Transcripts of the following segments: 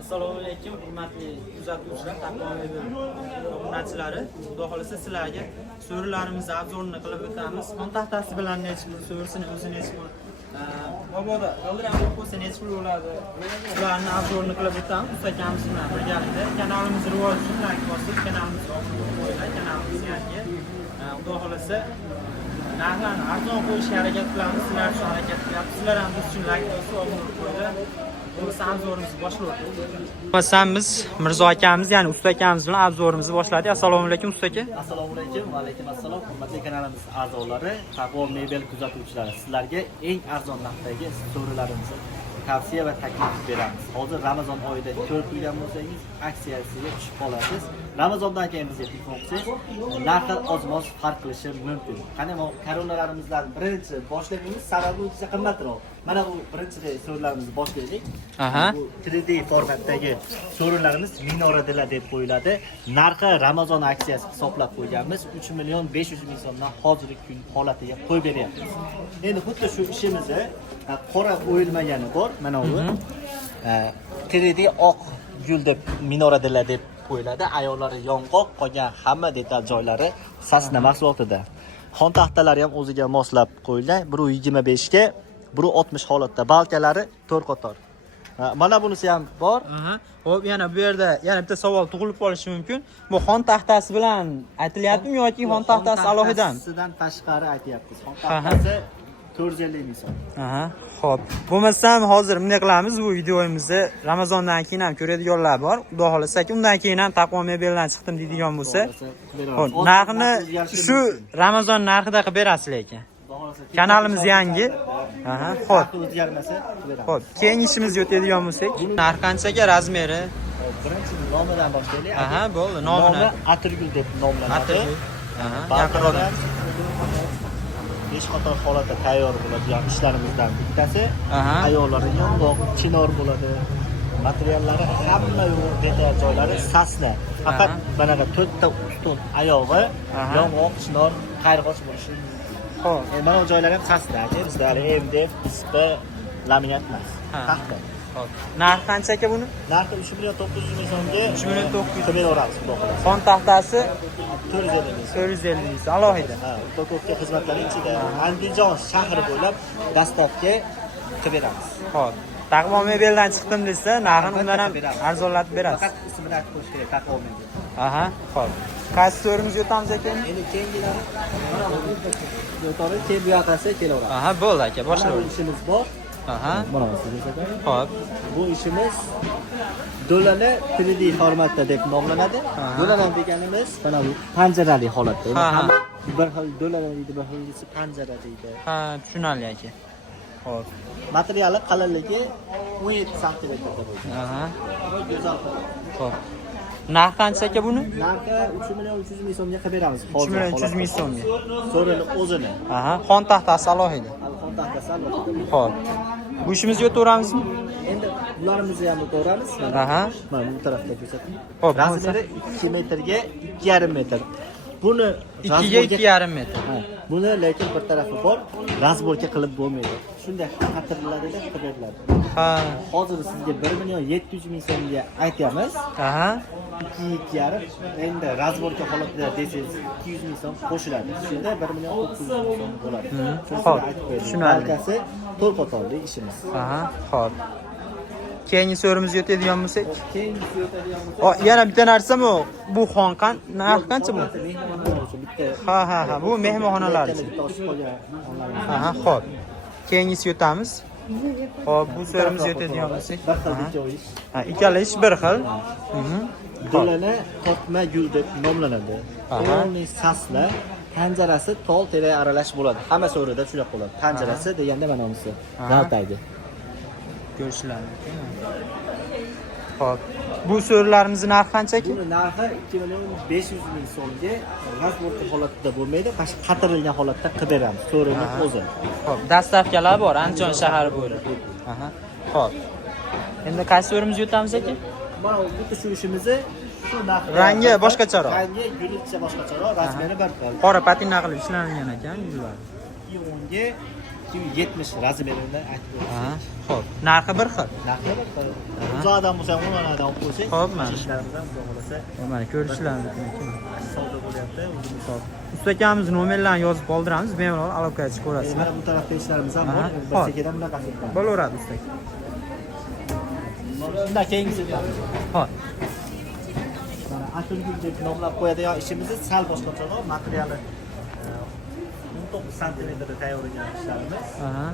Assalomu alaykum, hurmatli kuzatuvchilar, obunachilar. Xudo xolasa sizlarga so'rilarimizni obzorini qilib o'tamiz. Qon taxtasi bilan necha pul, so'risini o'zi necha pul. Boboda g'ildiramni qo'ysa necha pul bo'ladi? Ularni obzorini qilib o'tamiz. Ustakamiz bilan birgalikda kanalimiz rivoj uchun like bosib, kanalimizni obuna qo'yinglar. Kanalimiz yangi. Xudo xolasa narxlarni arzon qo'yishga harakat qilamiz. Sizlar uchun harakat qilyapmiz. Sizlar ham biz uchun like bosib, obuna qo'yinglar. Obzorimizni boshladik. Biz Mirzo akamiz, ya'ni usta akamiz bilan obzorimizni boshladik. Assalomu alaykum usta aka. Assalomu alaykum va alaykum assalom. Hurmatli kanalimiz a'zolari, Taqvo Mebel kuzatuvchilari, sizlarga eng arzon narxdagi so'rilarimizni tavsiya va taklif beramiz. Hozir Ramazon oyida ko'rib turgan bo'lsangiz, aksiyasiga tushib qolasiz. Ramazondan keyin bizga telefon qilsangiz, narxi oz-moz farq qilishi mumkin. Qani bu karonalarimizdan birinchi boshlaymiz, sababi juda qimmatroq. Mana bu birinchi so'rilarimizni boshlaylik. Bu 3D formatdagi so'rilarimiz Minoradela deb qo'yiladi. Narxi Ramazon aksiyasi hisoblab qo'yganmiz. 3 million 500 ming so'mdan hozirgi kun holatiga qo'yib beryapmiz. Endi xuddi shu ishimizni qora o'yilmagani bor. Mana u 3D oq gul deb Minoradela deb qo'yiladi. Ayollari yong'oq, qolgan hamma detal joylari sasna mahsulotida. Xon taxtalari ham o'ziga moslab qo'yilgan. 125 ga 160 holatda, balkalari 4 qator. Mana bunisi ham bor. Xo'p, yana bu yerda yana bitta savol tug'ilib qolishi mumkin. Bu xon taxtasi bilan aytilyaptimi yoki xon taxtasi alohidan? Sidan tashqari aytyapmiz. Xon taxtasi 450 ming so'm. Xo'p. Bo'lmasam hozir bunday qilamiz, bu videomizni Ramazondan keyin ham ko'radiganlar bor. Xudo xolasa, undan keyin ham Taqvo Mebeldan chiqdim deydigan bo'lsa, xo'p, narxini shu Ramazon narxida qilib berasiz lekin. Kanalimiz yangi. Xo'p. O'zgarmasa beramiz. Xo'p, keyingi ishimizga o'tadigan bo'lsak, narx qanchaga, razmeri? Birinchi nomidan boshlaylik. Bo'ldi, nomini Atirgul deb nomlanadi. Atirgul. Yaqinroq. 5 qator holatda tayyor bo'ladigan ishlarimizdan bittasi. Ayollarning yong'oq, chinor bo'ladi. Materiallari hamma detal joylari sasna. Faqat bunaqa 4 ta ustun oyog'i yong'oq, chinor, qayrg'och bo'lishi mumkin. Xo'p, mana bu joylar ham sasna. Bizda hali MDF, SP, laminat emas. Taxta. Xo'p. Narx qancha aka buni? Narxi 3 million 900 ming so'mga 3 million 900 qilib beramiz, xudo xolasa. Xon taxtasi 450 ming. 450 ming alohida. Do'konga xizmatlari ichida Andijon shahri bo'ylab dastavka qilib beramiz. Xo'p. Taqvo Mebeldan chiqdim desa, narxini undan ham arzonlatib berasiz. Faqat ismini aytib qo'yish kerak, Taqvo Mebel. Xo'p. Qaysi so'rimizga o'tamiz ekan? Endi keyingilari yo'tari keyin bu yoqasi kelaveradi. Bo'ldi aka, boshlaymiz. Ishimiz bor. Mana siz Xo'p. Bu ishimiz do'lani 3D formatda deb nomlanadi. Do'lalar deganimiz mana bu panjarali holatda. Bir xil do'lalar deydi, bir xil panjara deydi. Tushunarli aka. Xo'p. Materiali qalinligi 17 sm bo'ladi. Go'zal. Xo'p. Narx qancha aka buni? Narxi 3 million 300 ming so'mga qilib beramiz. 3 million 300 ming so'mga. So'rini o'zini. Xon taxtasi alohida. Xon taxtasi alohida. Xo'p. Bu ishimizga o'taveramizmi? Endi ularimizni ham o'taveramiz. Mana bu tarafda ko'rsating. Xo'p, razmeri 2 metrga 2,5 metr. Buni 2 ga 2,5 metr. Buni lekin bir tarafi bor, razborka qilib bo'lmaydi. Shunday qatiriladi-da, qilib beriladi. Hozir sizga 1 million 700 ming so'mga aytamiz. 2,5 endi razborka holatida desangiz 200 ming so'm qo'shiladi. Shunda 1 million 900 ming so'm bo'ladi. Xo'p, tushunarli. Balkasi 4 qatorli ishimiz. Xo'p. Keyingi so'rimizga o'tadigan bo'lsak, Keyingisi o'tadigan bo'lsak, yana bitta narsa bu xon narx qancha bu? Bu mehmonxonalar uchun. Xo'p. Keyingisiga o'tamiz. Xo'p, bu so'rimizga o'tadigan bo'lsak, ikkala ish bir xil. Do'lani tortma gul deb nomlanadi. Qo'lning sasla, panjarasi tol tera aralash bo'ladi. Hamma so'rida shunday bo'ladi. Panjarasi deganda mana bunisi. Daltaydi. Ko'rishlar mumkin. Xo'p. Bu so'rlarimiz narxi qancha aka? Buni narxi 2 million 500 ming so'mga razborka holatida bo'lmaydi, qatirilgan holatda qilib beramiz. So'rini o'zi. Xo'p, dastavkalar bor Andijon shahri bo'ylab. Xo'p. Endi qaysi so'rimizga o'tamiz aka? Mana bu shu ishimizni shu narxda. Rangi boshqacharoq. Rangi gulcha boshqacharoq, razmeri bir xil. Qora patina qilib ishlangan ekan gullar. 2 o'nga 270 razmerini aytib Ha, o'tsak. xo'p. Narxi bir xil. Narxi uzoqdan bo'lsa ham 10 onadan olib qo'ysak, Xo'p, mana. ishlarimizdan xudo xolasa Mana ko'rishlaringiz mumkin. savdo bo'lyapti. O'zimiz hisob. Usta akamiz nomerlarini yozib qoldiramiz, bemalol aloqaga chiqib ko'rasizlar. Mana bu tarafda ishlarimiz ham bor. Aha, Bir ho'p. sekidan bunaqasi bor. Bo'laveradi usta aka. Shundan keyingisi Xo'p. mana atirgul deb nomlab qo'yadigan ishimizni sal boshqacharoq materiali 19 santimetrda tayyorlagan ishlarimiz. Aha.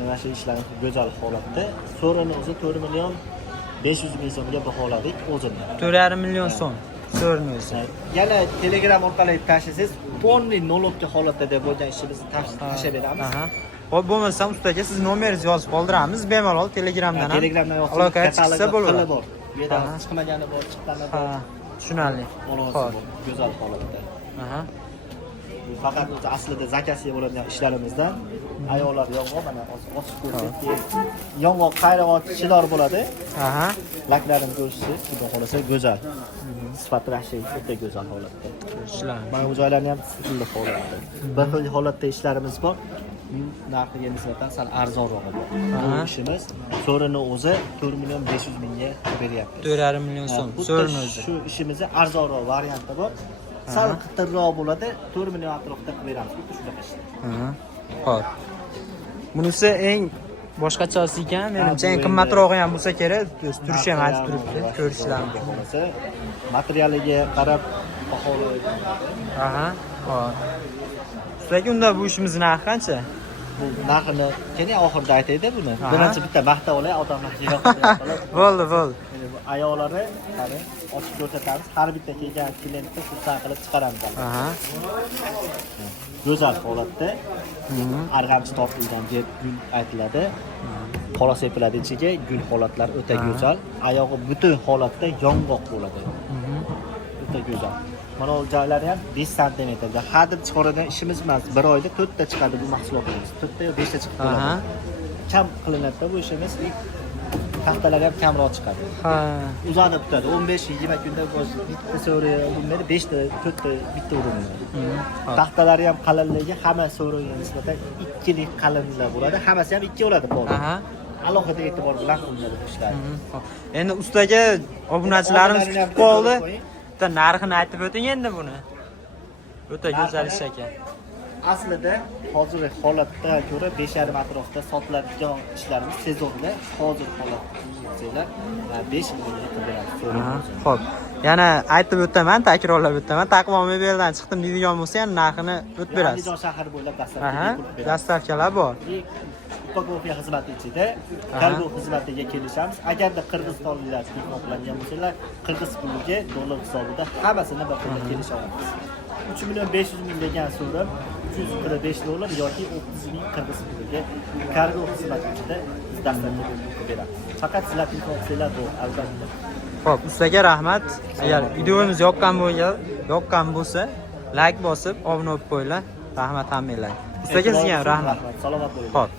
Mana shu ishlarimiz go'zal holatda. So'rini o'zi 4 million 500 ming so'mga baholadik o'zini. 4,5 million so'm. So'rni o'zi. Yana Telegram orqali tashlasangiz, polniy nolobga holatda deb bo'lgan ishimizni tashlab beramiz. Aha. Xo'p, bo'lmasa ustaga siz nomeringizni yozib qoldiramiz, bemalol Telegramdan ham Telegramdan aloqaga chiqsa bo'laveradi. bor. Bu yerda Aha. chiqmagani bor, chiqqani bor. Ha, tushunarli. Xo'p, Xo'p. go'zal holatda. Aha. Bu faqat o'zi aslida zakasiga bo'ladigan ishlarimizdan ayollar yong'oq mana osib ko'rsak, yong'oq qayroqchilar bo'ladi. Aha. Laklarini ko'rishsiz, xudo xolasa go'zal. Sifati rashi juda go'zal holatda. Ko'rishlaringiz. Mana bu joylarni ham sifli holatda. Bir xil holatda ishlarimiz bor. Narxiga nisbatan sal arzonroq bor. Bu ishimiz so'rini o'zi 4 million 500 mingga beryapti. 4,5 million so'm. So'rni o'zi. Shu ishimizni arzonroq varianti bor. Sal qitirroq bo'ladi, 4 million atrofida qilib beramiz. Xuddi shunaqa ishlar. Aha. Xo'p. Bunisi eng boshqachasi ekan, menimcha eng qimmatrog'i ham bo'lsa kerak. Turishi ham aytib turibdi, ko'rishlarim mumkin. Materialiga qarab baholaydi. Aha. Xo'p. Ustaga unda bu ishimizni narxi qancha? Bu narxini keling oxirida aytayda buni. Aha. Birinchi bitta maqta olay, odamlarga yoqadi. Bo'ldi, bo'ldi. Bu ayollari qani ochib ko'rsatamiz. Har bitta kelgan klientni xursand qilib chiqaramiz. Aha. Go'zal holatda arg'amchi tortilgan deb gul aytiladi. Qola sepiladi ichiga, gul holatlari o'ta go'zal. Oyog'i butun holatda yong'oq bo'ladi. O'ta go'zal. Mana bu joylari ham 5 santimetrda. Hadeb chiqaradigan ishimiz emas. 1 oyda 4 ta chiqadi bu mahsulotimiz. 4 ta yo 5 ta chiqib qoladi. Kam qilinadi bu ishimiz. Taxtalar ham kamroq chiqadi. Ha. Uzoqda tutadi. 15-20 kunda bitta so'ri bo'lmaydi, 5 ta, 4 ta bitta urinadi. Taxtalari ham qalinligi hamma so'riga nisbatan 2 lik qalinlar bo'ladi. Hammasi ham 2 bo'ladi pol. Aha. Alohida e'tibor bilan qilinadi bu ishlar. Endi ustaga obunachilarimiz kutib qoldi. Bitta narxini aytib o'ting endi buni. O'ta go'zal ish ekan. Aslida hozirgi holatda ko'ra 5,5 atrofida sotiladigan ishlarimiz sezonda hozir holatda 5 millionga qilib beramiz. Xo'p. Yana aytib o'taman, takrorlab o'taman. Taqvo mobildan chiqdim deydigan bo'lsa ham narxini o'tib berasiz. Andijon shahri bo'ylab Aha, dastavkalar bor. Upakovka xizmati ichida kargo xizmatiga kelishamiz. Agarda qirg'izistonliklar qilgan bo'lsalar, qirg'iz puliga dollar hisobida hammasini bir xilda kelisha olamiz. 3 million 500 ming degan so'rim 345 dollar yoki 30 ming qirg'iz puliga kargo xizmati ichida biz dastavka qilib beramiz. Faqat sizlar telefon qilsanglar bu albatta. Xo'p, ustaga rahmat. Agar videomiz yoqqan bo'lsa, like bosib, obuna bo'lib qo'yinglar. Rahmat hammanglarga. Ustaga sizga ham rahmat. Salomat bo'ling. Xo'p.